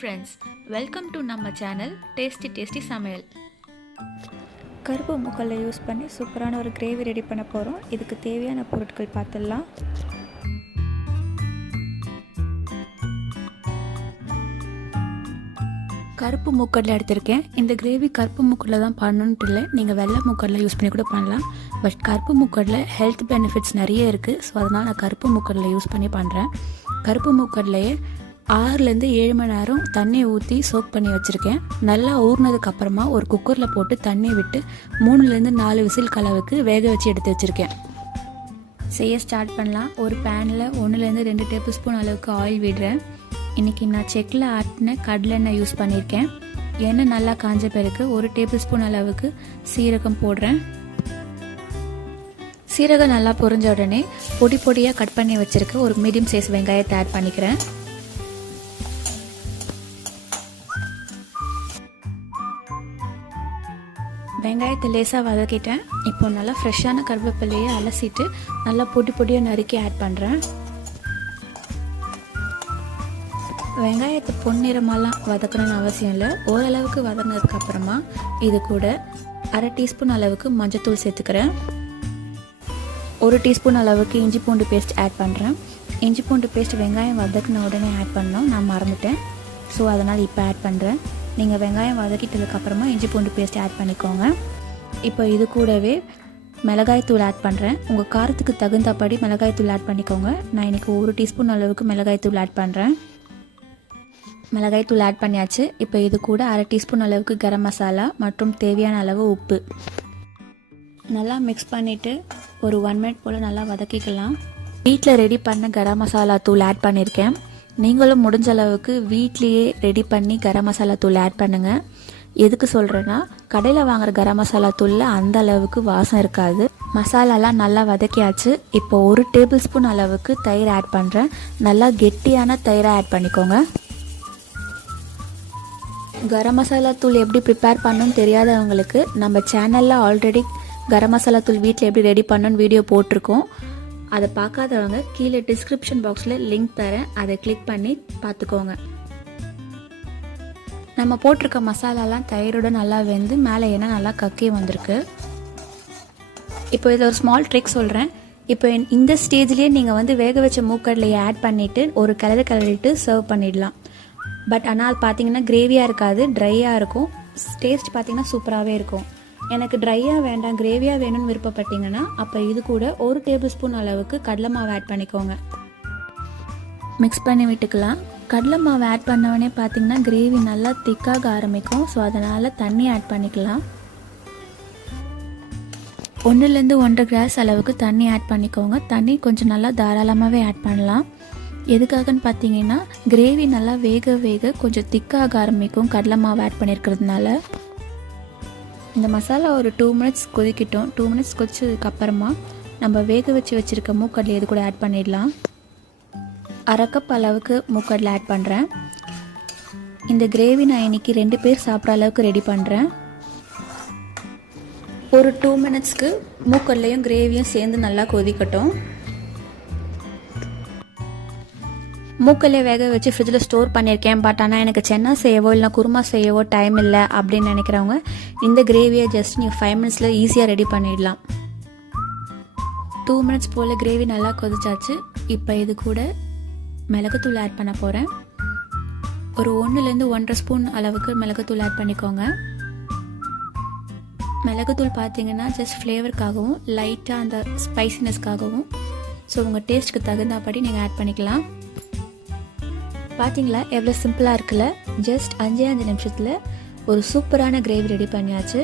friends, welcome to நம்ம channel Tastytastysamayal. கருப்பு முக்கல்லை use பண்ணி சூப்பரான ஒரு கிரேவி ரெடி பண்ண போகிறோம். இதுக்கு தேவையான பொருட்கள் பார்த்துடலாம். கருப்பு மூக்கடலை எடுத்திருக்கேன். இந்த கிரேவி கருப்பு மூக்கடலை தான் பண்ணணுன்ட்டு இல்லை, நீங்கள் வெள்ளை மூக்கடலை யூஸ் பண்ணி கூட பண்ணலாம். பட் கருப்பு மூக்கடலை ஹெல்த் பெனிஃபிட்ஸ் நிறைய இருக்குது. ஸோ அதனால் நான் கருப்பு மூக்கடலை யூஸ் பண்ணி பண்ணுறேன். கருப்பு மூக்கடலையே 6லேருந்து 7 மணி நேரம் தண்ணி ஊற்றி சோக் பண்ணி வச்சுருக்கேன். நல்லா ஊறினதுக்கப்புறமா ஒரு குக்கரில் போட்டு தண்ணி விட்டு 3லேருந்து 4 விசில் அளவுக்கு வேக வச்சு எடுத்து வச்சுருக்கேன். செய்ய ஸ்டார்ட் பண்ணலாம். ஒரு பேனில் 1லேருந்து 2 டேபிள் ஸ்பூன் அளவுக்கு ஆயில் விடுறேன். இன்றைக்கி நான் செக்கில் ஆட்டின கடலெண்ணெய் யூஸ் பண்ணியிருக்கேன். எண்ணெய் நல்லா காஞ்ச பிறகு 1 டேபிள் ஸ்பூன் அளவுக்கு சீரகம் போடுறேன். சீரகம் நல்லா பொரிஞ்ச உடனே பொடி பொடியாக கட் பண்ணி வச்சுருக்க ஒரு மீடியம் சைஸ் வெங்காயத்தை ஆட் பண்ணிக்கிறேன். வெங்காயத்தை லேசாக வதக்கிட்டேன். இப்போ நல்லா ஃப்ரெஷ்ஷான கருவேப்பிலையை அலசிட்டு நல்லா பொடி பொடியாக நறுக்கி ஆட் பண்ணுறேன். வெங்காயத்தை பொன்னிறமாலாம் வதக்கணும்னு அவசியம் இல்லை. ஓரளவுக்கு வதங்கினதுக்கப்புறமா இது கூட 1/2 டீஸ்பூன் அளவுக்கு மஞ்சத்தூள் சேர்த்துக்கிறேன். 1 டீஸ்பூன் அளவுக்கு இஞ்சி பூண்டு பேஸ்ட் ஆட் பண்ணுறேன். இஞ்சி பூண்டு பேஸ்ட் வெங்காயம் வதக்கின உடனே ஆட் பண்ணோம், நான் மறந்துட்டேன். ஸோ அதனால் இப்போ ஆட் பண்ணுறேன். நீங்கள் வெங்காயம் வதக்கிட்டதுக்கப்புறமா இஞ்சி பூண்டு பேஸ்ட் ஆட் பண்ணிக்கோங்க. இப்போ இது கூடவே மிளகாய்த்தூள் ஆட் பண்ணுறேன். உங்கள் காரத்துக்கு தகுந்தபடி மிளகாய்த்தூள் ஆட் பண்ணிக்கோங்க. நான் இன்றைக்கி 1 டீஸ்பூன் அளவுக்கு மிளகாய்த்தூள் ஆட் பண்ணுறேன். மிளகாய்த்தூள் ஆட் பண்ணியாச்சு. இப்போ இது கூட 1/2 டீஸ்பூன் அளவுக்கு கரம் மசாலா மற்றும் தேவையான அளவு உப்பு நல்லா மிக்ஸ் பண்ணிவிட்டு ஒரு 1 மினிட் போல் நல்லா வதக்கிக்கலாம். வீட்டில் ரெடி பண்ண கரம் மசாலா தூள் ஆட் பண்ணியிருக்கேன். நீங்களும் முடிஞ்ச அளவுக்கு வீட்லேயே ரெடி பண்ணி கரம் மசாலா தூள் ஆட் பண்ணுங்கள். எதுக்கு சொல்கிறேன்னா, கடையில் வாங்குகிற கரம் மசாலா தூளில் அந்த அளவுக்கு வாசம் இருக்காது. மசாலாலாம் நல்லா வதக்கியாச்சு. இப்போ 1 டேபிள் ஸ்பூன் அளவுக்கு தயிர் ஆட் பண்ணுறேன். நல்லா கெட்டியான தயிரை ஆட் பண்ணிக்கோங்க. கரம் மசாலா தூள் எப்படி ப்ரிப்பேர் பண்ணணும்னு தெரியாதவங்களுக்கு நம்ம சேனலில் ஆல்ரெடி கரம் மசாலா தூள் வீட்டில் எப்படி ரெடி பண்ணணும்னு வீடியோ போட்டிருக்கோம். அதை பார்க்காதவங்க கீழே டிஸ்கிரிப்ஷன் பாக்ஸில் லிங்க் தரேன், அதை கிளிக் பண்ணி பார்த்துக்கோங்க. நம்ம போட்டிருக்க மசாலாலாம் தயிரோடு நல்லா வெந்து மேலே எண்ணெய் நல்லா கக்கி வந்திருக்கு. இப்போ இதில் ஒரு ஸ்மால் ட்ரிக் சொல்கிறேன். இப்போ இந்த ஸ்டேஜ்லேயே நீங்கள் வேக வச்ச மூக்கடலையை ஆட் பண்ணிவிட்டு ஒரு கிளறிட்டு சர்வ் பண்ணிடலாம். பட் ஆனால் பார்த்தீங்கன்னா கிரேவியாக இருக்காது, ட்ரையாக இருக்கும். டேஸ்ட் பார்த்தீங்கன்னா சூப்பராகவே இருக்கும். எனக்கு ட்ரையாக வேண்டாம், கிரேவியாக வேணும்னு விருப்பப்பட்டீங்கன்னா அப்போ இது கூட 1 டேபிள் ஸ்பூன் அளவுக்கு கடலை மாவு ஆட் பண்ணிக்கோங்க. மிக்ஸ் பண்ணி விட்டுக்கலாம். கடலை மாவு ஆட் பண்ணவொடனே பார்த்தீங்கன்னா கிரேவி நல்லா திக்காக ஆரம்பிக்கும். ஸோ அதனால் தண்ணி ஆட் பண்ணிக்கலாம். 1லேருந்து 1.5 கிளாஸ் அளவுக்கு தண்ணி ஆட் பண்ணிக்கோங்க. தண்ணி கொஞ்சம் நல்லா தாராளமாகவே ஆட் பண்ணலாம். எதுக்காகன்னு பார்த்தீங்கன்னா கிரேவி நல்லா வேக வேக கொஞ்சம் திக்காக ஆரம்பிக்கும் கடலை மாவு ஆட் பண்ணியிருக்கிறதுனால. இந்த மசாலா ஒரு 2 மினிட்ஸ் கொதிக்கிட்டோம். 2 மினிட்ஸ் கொதிச்சதுக்கப்புறமா நம்ம வேக வச்சுருக்க மூக்கடலை இது கூட ஆட் பண்ணிடலாம். 1/2 கப் அளவுக்கு மூக்கடலை ஆட் பண்ணுறேன். இந்த கிரேவி நான் இன்றைக்கி 2 பேர் சாப்பிட்ற அளவுக்கு ரெடி பண்ணுறேன். ஒரு 2 மினிட்ஸ்க்கு மூக்கடலையும் கிரேவியும் சேர்ந்து நல்லா கொதிக்கட்டும். மூக்கல்லே வேக வச்சு ஃப்ரிட்ஜில் ஸ்டோர் பண்ணியிருக்கேன். பட் ஆனால் எனக்கு சென்னா செய்யவோ இல்லை குருமா செய்யவோ டைம் இல்லை அப்படின்னு நினைக்கிறவங்க இந்த கிரேவியை ஜஸ்ட் நீங்கள் 5 மினிட்ஸில் ஈஸியாக ரெடி பண்ணிடலாம். 2 மினிட்ஸ் போல் கிரேவி நல்லா கொதிச்சாச்சு. இப்போ இது கூட மிளகுத்தூள் ஆட் பண்ண போகிறேன். ஒரு 1லேருந்து 1.5 ஸ்பூன் அளவுக்கு மிளகுத்தூள் ஆட் பண்ணிக்கோங்க. மிளகுத்தூள் பார்த்தீங்கன்னா ஜஸ்ட் ஃப்ளேவருக்காகவும் லைட்டாக அந்த ஸ்பைசினஸ்க்காகவும், ஸோ உங்கள் டேஸ்ட்டுக்கு தகுந்தபடி நீங்கள் ஆட் பண்ணிக்கலாம். பார்த்தீங்களா எவ்வளோ சிம்பிளாக இருக்குல்ல. ஜஸ்ட் 5 நிமிஷத்தில் ஒரு சூப்பரான கிரேவி ரெடி பண்ணியாச்சு.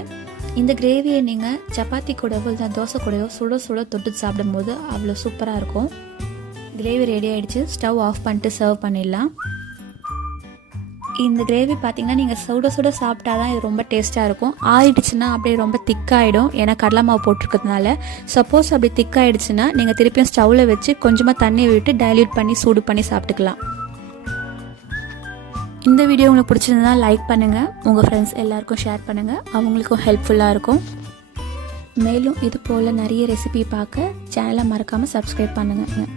இந்த கிரேவியை நீங்கள் சப்பாத்தி கூடவோ இல்லை தோசை கூடவோ சுட சுட தொட்டு சாப்பிடும் போது அவ்வளோ சூப்பராக இருக்கும். கிரேவி ரெடி ஆகிடுச்சு. ஸ்டவ் ஆஃப் பண்ணிட்டு சர்வ் பண்ணிடலாம். இந்த கிரேவி பார்த்தீங்கன்னா நீங்கள் சுட சுட சாப்பிட்டா தான் இது ரொம்ப டேஸ்ட்டாக இருக்கும். ஆயிடுச்சுன்னா அப்படியே ரொம்ப திக்காகிடும், ஏன்னா கடலை மாவு போட்டிருக்கிறதுனால. சப்போஸ் அப்படி திக்காயிடுச்சுன்னா நீங்கள் திருப்பியும் ஸ்டவ்வில் வச்சு கொஞ்சமாக தண்ணி விட்டு டைல்யூட் பண்ணி சூடு பண்ணி சாப்பிட்டுக்கலாம். இந்த வீடியோ உங்களுக்கு பிடிச்சிருந்தா லைக் பண்ணுங்கள், உங்கள் ஃப்ரெண்ட்ஸ் எல்லாருக்கும் ஷேர் பண்ணுங்கள், அவங்களுக்கும் ஹெல்ப்ஃபுல்லாக இருக்கும். மேலும் இது போல் நிறைய ரெசிபி பார்க்க சேனலை மறக்காமல் சப்ஸ்கிரைப் பண்ணுங்கள்.